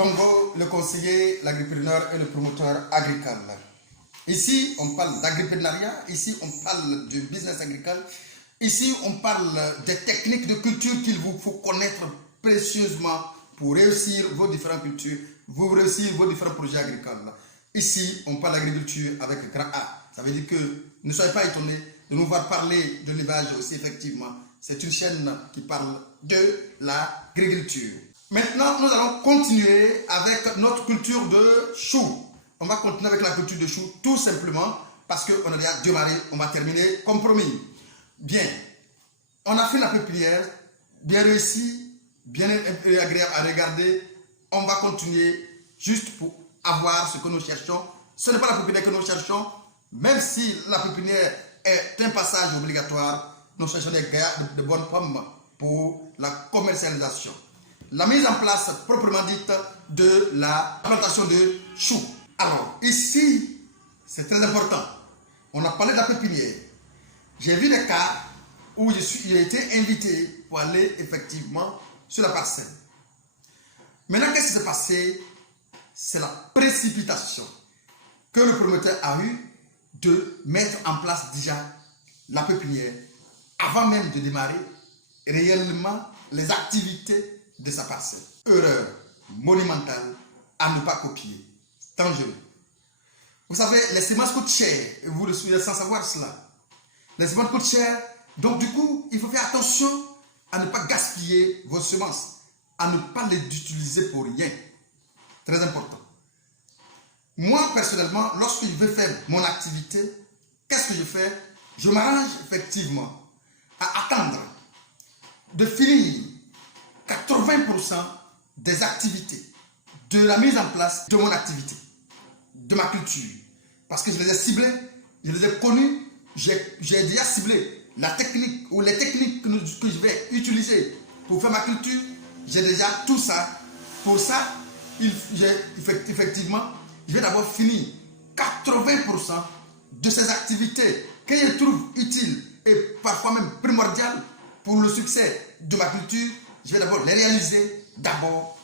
Dongo, le conseiller, l'agripreneur et le promoteur agricole. Ici, on parle d'agripreneuriat, ici, on parle du business agricole, ici, on parle des techniques de culture qu'il vous faut connaître précieusement pour réussir vos différentes cultures, pour réussir vos différents projets agricoles. Ici, on parle d'agriculture avec un grand A. Ça veut dire que ne soyez pas étonnés de nous voir parler de l'élevage aussi, effectivement. C'est une chaîne qui parle de l'agriculture. Maintenant, nous allons continuer avec notre culture de chou. On va continuer avec la culture de chou, tout simplement parce qu'on a déjà démarré, on va terminer comme promis. Bien, on a fait la pépinière, bien réussi, bien agréable à regarder. On va continuer juste pour avoir ce que nous cherchons. Ce n'est pas la pépinière que nous cherchons, même si la pépinière est un passage obligatoire, nous cherchons de bonnes pommes pour la commercialisation. La mise en place proprement dite de la plantation de choux. Alors, ici, c'est très important. On a parlé de la pépinière. J'ai vu des cas où j'ai été invité pour aller effectivement sur la parcelle. Maintenant, qu'est-ce qui s'est passé? C'est la précipitation que le promoteur a eu de mettre en place déjà la pépinière avant même de démarrer réellement les activités de sa parcelle. Erreur monumentale à ne pas copier. Dangereux. Vous savez, les semences coûtent cher. Et vous le savez sans savoir cela. Les semences coûtent cher. Donc du coup, il faut faire attention à ne pas gaspiller vos semences. À ne pas les utiliser pour rien. Très important. Moi, personnellement, lorsque je veux faire mon activité, qu'est-ce que je fais? Je m'arrange effectivement à attendre de finir 80% des activités, de la mise en place de mon activité, de ma culture. Parce que je les ai ciblés, je les ai connus, j'ai déjà ciblé la technique ou les techniques que je vais utiliser pour faire ma culture. J'ai déjà tout ça. Pour ça, effectivement, je vais d'abord finir 80% de ces activités que je trouve utiles et parfois même primordiales pour le succès de ma culture. Je vais d'abord les réaliser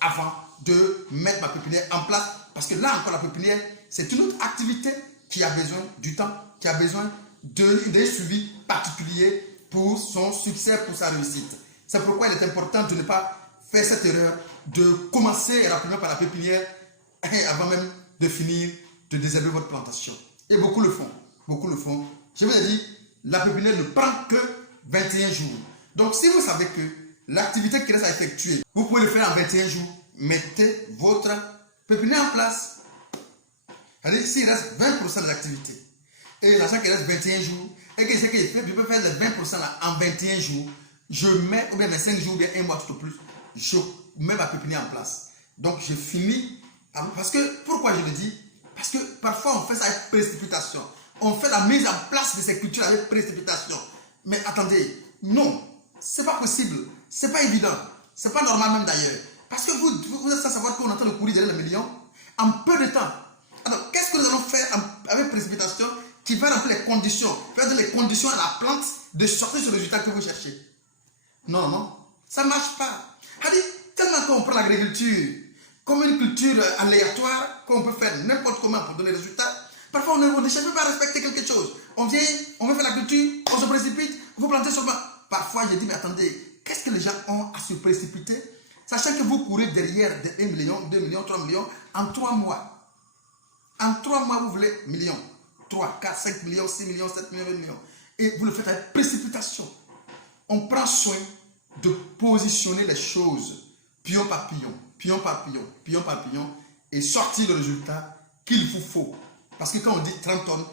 avant de mettre ma pépinière en place. Parce que là encore, la pépinière, c'est une autre activité qui a besoin du temps, qui a besoin d'un suivi particulier pour son succès, pour sa réussite. C'est pourquoi il est important de ne pas faire cette erreur de commencer rapidement par la pépinière avant même de finir de désherber votre plantation. Et beaucoup le font. Beaucoup le font. Je vous ai dit, la pépinière ne prend que 21 jours. Donc si vous savez que l'activité qui reste à effectuer, vous pouvez le faire en 21 jours. Mettez votre pépinière en place. C'est-à-dire, s'il reste 20% de l'activité, et sachant qu'il reste 21 jours, et que je sais que je peux faire les 20% là en 21 jours, je mets, ou bien mes 5 jours, ou bien un mois tout au plus, je mets ma pépinière en place. Donc, je finis. Parce que, pourquoi je le dis? Parce que parfois, on fait ça avec précipitation. On fait la mise en place de ces cultures avec précipitation. Mais attendez, non, c'est pas possible. C'est pas évident. C'est pas normal même d'ailleurs. Parce que vous êtes sans savoir qu'on est en train de courir derrière les millions en peu de temps. Alors, qu'est-ce que nous allons faire avec précipitation qui va remplir les conditions, faire les conditions à la plante de sortir ce résultat que vous cherchez? Non, non, ça ne marche pas. Tellement qu'on prend l'agriculture comme une culture aléatoire, qu'on peut faire n'importe comment pour donner des résultats, parfois on ne cherche pas à respecter quelque chose. On vient, on veut faire la culture, on se précipite, il faut planter seulement. Parfois, je dis, mais attendez, qu'est-ce que les gens ont à se précipiter, sachant que vous courez derrière de 1 million, 2 millions, 3 millions en 3 mois. En 3 mois, vous voulez millions. 3, 4, 5 millions, 6 millions, 7 millions, 8 millions. Et vous le faites avec précipitation. On prend soin de positionner les choses pion par pion, pion par pion, pion par pion, et sortir le résultat qu'il vous faut. Parce que quand on dit 30 tonnes,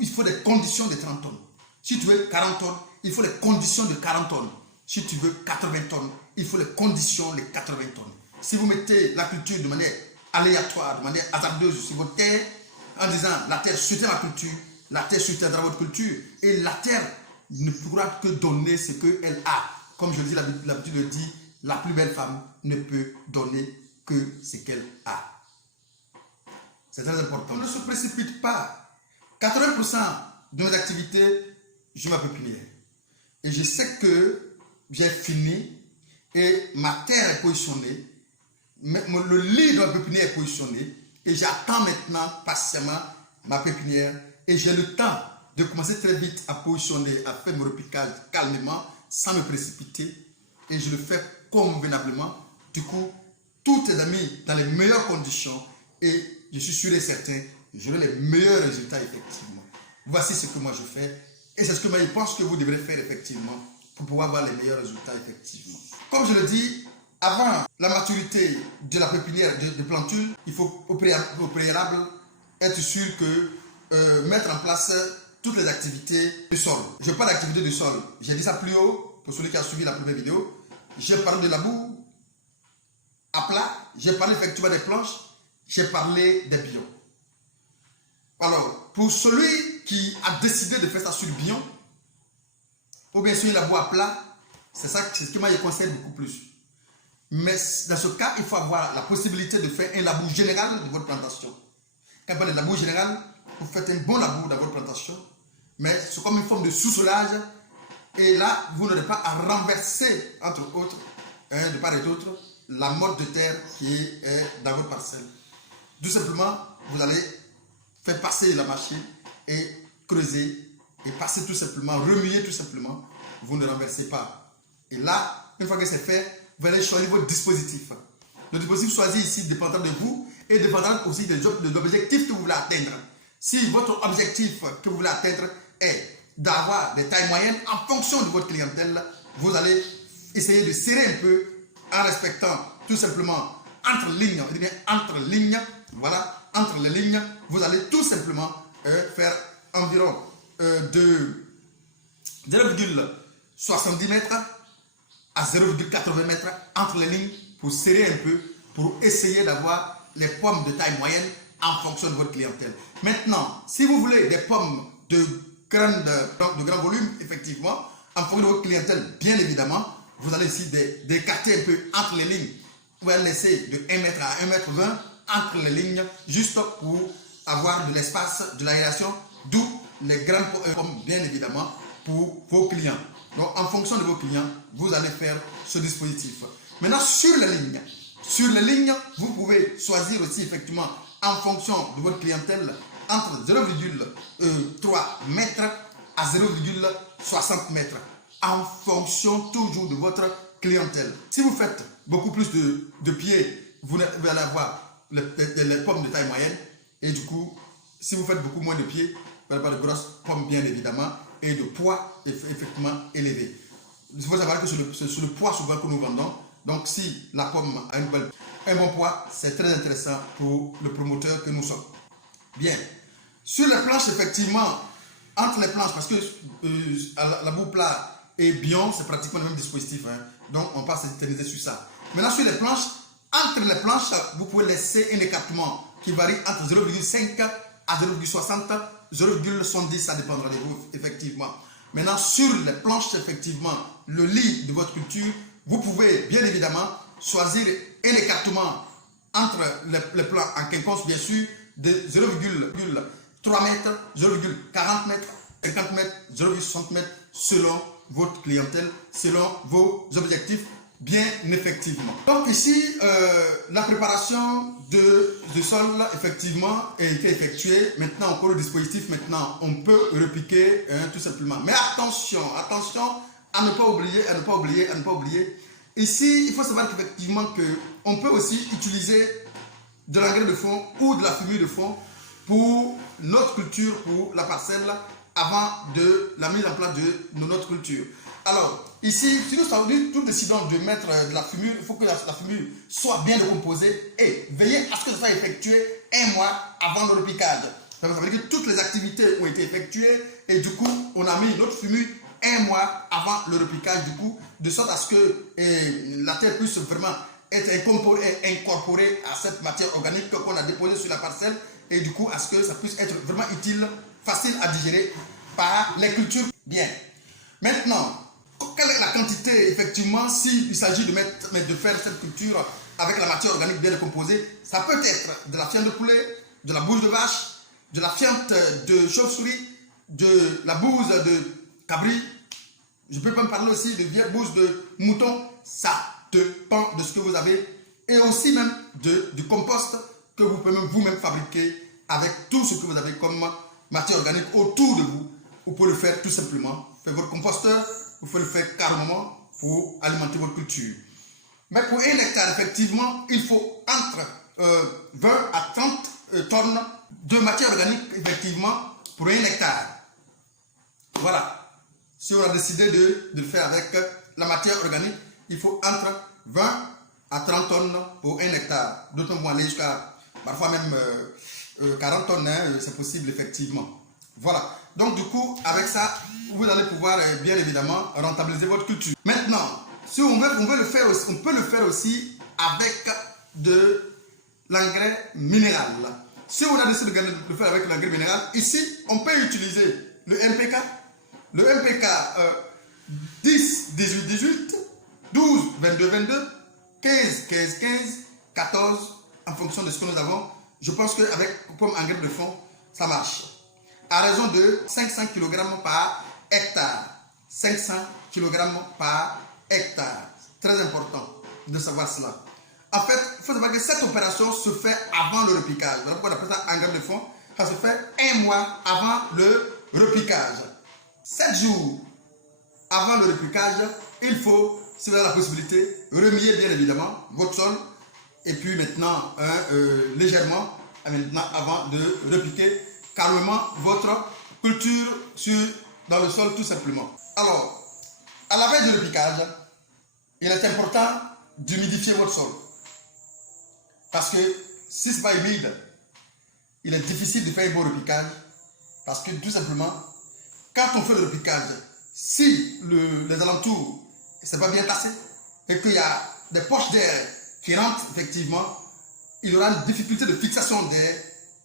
il faut des conditions de 30 tonnes. Si tu veux 40 tonnes, il faut les conditions de 40 tonnes. Si tu veux 80 tonnes, il faut les conditions de 80 tonnes. Si vous mettez la culture de manière aléatoire, de manière hasardeuse sur votre terre, en disant la terre soutient la culture, la terre soutiendra votre culture, et la terre ne pourra que donner ce qu'elle a. Comme je le dis, l'habitude le dit, la plus belle femme ne peut donner que ce qu'elle a. C'est très important. On ne se précipite pas. 80% de mes activités, je mets ma pépinière. Et je sais que j'ai fini et ma terre est positionnée le lit de ma pépinière est positionné et j'attends maintenant patiemment ma pépinière et j'ai le temps de commencer très vite à positionner, à faire mon repiquage calmement, sans me précipiter et je le fais convenablement. Du coup, tout est mis dans les meilleures conditions et je suis sûr et certain que j'aurai les meilleurs résultats effectivement. Voici ce que moi je fais et c'est ce que moi je pense que vous devrez faire effectivement pour pouvoir avoir les meilleurs résultats effectivement. Comme je le dis, avant la maturité de la pépinière de plantule, il faut au préalable être sûr que mettre en place toutes les activités du sol. Je parle d'activités du sol. J'ai dit ça plus haut pour celui qui a suivi la première vidéo. J'ai parlé de la boue à plat. J'ai parlé effectivement des planches. J'ai parlé des bions. Alors, pour celui qui a décidé de faire ça sur le bion, ou bien sur la boue à plat, c'est ce que moi je conseille beaucoup plus. Mais dans ce cas, il faut avoir la possibilité de faire un labour général de votre plantation. Quand on parle de labour général, vous faites un bon labour dans votre plantation, mais c'est comme une forme de sous-solage. Et là, vous n'aurez pas à renverser, entre autres, de part et d'autre, la motte de terre qui est dans votre parcelle. Tout simplement, vous allez faire passer la machine et creuser et passer tout simplement, remuer tout simplement. Vous ne renversez pas. Et là, une fois que c'est fait, vous allez choisir votre dispositif. Le dispositif choisi ici dépendant de vous et dépendant aussi de l'objectif que vous voulez atteindre. Si votre objectif que vous voulez atteindre est d'avoir des tailles moyennes en fonction de votre clientèle, vous allez essayer de serrer un peu en respectant tout simplement entre lignes, voilà, entre les lignes, vous allez tout simplement faire environ de 0,70 mètres à 0,80 mètres entre les lignes pour serrer un peu, pour essayer d'avoir les pommes de taille moyenne en fonction de votre clientèle. Maintenant, si vous voulez des pommes de grand volume, effectivement, en fonction de votre clientèle, bien évidemment, vous allez ici d'écarter un peu entre les lignes. Vous allez laisser de 1 mètre à 1 mètre 20 entre les lignes, juste pour avoir de l'espace, de l'aération, d'où les grandes pommes, bien évidemment, pour vos clients. Donc, en fonction de vos clients, vous allez faire ce dispositif. Maintenant, sur les lignes, vous pouvez choisir aussi, effectivement, en fonction de votre clientèle, entre 0,3 mètres à 0,60 mètres, en fonction toujours de votre clientèle. Si vous faites beaucoup plus de pieds, vous allez avoir les pommes de taille moyenne, et du coup, si vous faites beaucoup moins de pieds, vous allez avoir de grosses pommes, bien évidemment, et de poids effectivement élevé. Il faut savoir que c'est sur le poids souvent que nous vendons. Donc si la pomme a un bon poids, c'est très intéressant pour le promoteur que nous sommes. Bien. Sur les planches, effectivement, entre les planches, parce que la boue plat et bion, c'est pratiquement le même dispositif. Hein. Donc on va s'éterniser sur ça. Maintenant sur les planches, entre les planches, vous pouvez laisser un écartement qui varie entre 0,5 à 0,60, 0,70, ça dépendra de vous, effectivement. Maintenant, sur les planches, effectivement, le lit de votre culture, vous pouvez, bien évidemment, choisir un écartement entre les plans en quinconce, bien sûr, de 0,3 mètres, 0,40 mètres, 50 mètres, 0,60 mètres, selon votre clientèle, selon vos objectifs, bien effectivement. Donc ici, la préparation de sol, effectivement, a été effectuée. Maintenant, encore le dispositif, maintenant, on peut repiquer tout simplement. Mais attention, attention à ne pas oublier. Ici, il faut savoir qu'effectivement, on peut aussi utiliser de l'engrais de fond ou de la fumée de fond pour notre culture, pour la parcelle, avant de la mise en place de notre culture. Alors, ici, si nous décidons de mettre de la fumure, il faut que la fumure soit bien décomposée et veillez à ce que ça soit effectué 1 mois avant le repiquage. Ça veut dire que toutes les activités ont été effectuées et du coup, on a mis notre fumure 1 mois avant le repiquage, du coup, de sorte à ce que la terre puisse vraiment être incorporée à cette matière organique qu'on a déposée sur la parcelle et du coup, à ce que ça puisse être vraiment utile, facile à digérer par les cultures. Bien. Maintenant, quelle est la quantité, effectivement, s'il s'agit de faire cette culture avec la matière organique bien décomposée? Ça peut être de la fiente de poulet, de la bouse de vache, de la fiente de chauve-souris, de la bouse de cabri. Je peux même parler aussi de vieille bouse de mouton. Ça dépend de ce que vous avez et aussi même du compost que vous pouvez vous-même fabriquer avec tout ce que vous avez comme matière organique autour de vous. Vous pouvez le faire tout simplement. Faites votre composteur, vous pouvez le faire carrément pour alimenter votre culture. Mais pour 1 hectare, effectivement, il faut entre 20 à 30 tonnes de matière organique, effectivement, pour 1 hectare. Voilà. Si on a décidé de le faire avec la matière organique, il faut entre 20 à 30 tonnes pour 1 hectare. D'autres vont aller jusqu'à parfois même 40 tonnes, hein, c'est possible effectivement. Voilà. Donc du coup, avec ça, vous allez pouvoir bien évidemment rentabiliser votre culture. Maintenant, si on veut le faire aussi, on peut le faire aussi avec de l'engrais minéral. Si on a décidé de le faire avec l'engrais minéral, ici, on peut utiliser le MPK. Le MPK 10, 18, 18, 12, 22, 22, 15, 15, 15, 14, en fonction de ce que nous avons. Je pense qu'avec comme engrais de fond, ça marche. À raison de 500 kg par hectare. 500 kg par hectare. Très important de savoir cela. En fait, il faut savoir que cette opération se fait avant le repiquage. Voilà pourquoi on appelle ça engrais de fond. Ça se fait 1 mois avant le repiquage. 7 jours avant le repiquage, il faut, si vous avez la possibilité, remuer bien évidemment votre sol. Et puis maintenant, légèrement, maintenant, avant de repiquer calmement votre culture dans le sol tout simplement. Alors, à la veille du repiquage, il est important d'humidifier votre sol. Parce que si ce n'est pas humide, il est difficile de faire un bon repiquage. Parce que tout simplement, quand on fait le repiquage, si les alentours ne sont pas bien tassés et qu'il y a des poches d'air qui rentrent effectivement, il y aura une difficulté de fixation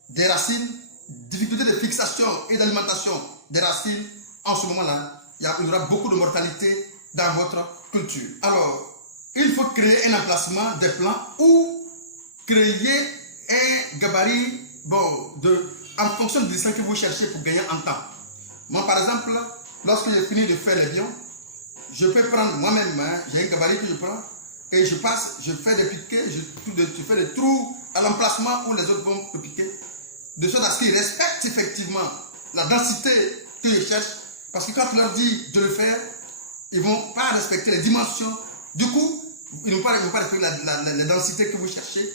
des racines, difficulté de fixation et d'alimentation des racines. En ce moment-là, il y aura beaucoup de mortalité dans votre culture. Alors, il faut créer un emplacement des plants ou créer un gabarit en fonction du dessin que vous cherchez pour gagner en temps. Moi, par exemple, lorsque j'ai fini de faire les bions, je peux prendre moi-même, j'ai un gabarit que je prends et je passe, je fais des piquets, je fais des trous à l'emplacement où les autres vont le piquer, de sorte à ce qu'ils respectent effectivement la densité que je cherche, parce que quand on leur dit de le faire, ils ne vont pas respecter les dimensions. Du coup, ils ne vont pas respecter la densité que vous cherchez.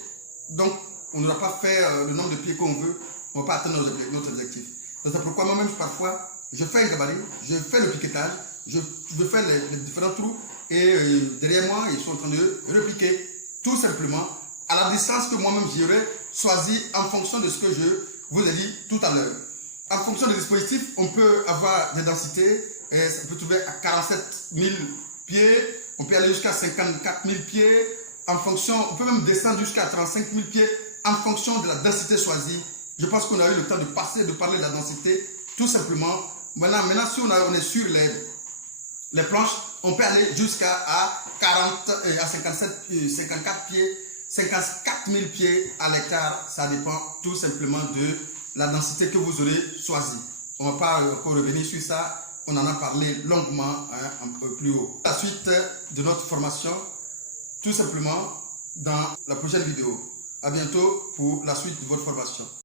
Donc, on ne va pas faire le nombre de pieds qu'on veut, on ne va pas atteindre notre objectif. Donc, c'est pourquoi moi-même, parfois, je fais un gabarit, je fais le piquetage, je fais les différents trous, et derrière moi, ils sont en train de repiquer, tout simplement, à la distance que moi-même j'aurais choisi en fonction de ce que je vous ai dit tout à l'heure. En fonction des dispositifs, on peut avoir des densités, on peut trouver à 47 000 pieds, on peut aller jusqu'à 54 000 pieds, en fonction, on peut même descendre jusqu'à 35 000 pieds en fonction de la densité choisie. Je pense qu'on a eu le temps de parler de la densité, tout simplement. Maintenant si on est sur les planches, on peut aller jusqu'à 54 pieds, 54 000 pieds à l'hectare. Ça dépend tout simplement de la densité que vous aurez choisie. On ne va pas encore revenir sur ça. On en a parlé longuement un peu plus haut. La suite de notre formation, tout simplement dans la prochaine vidéo. À bientôt pour la suite de votre formation.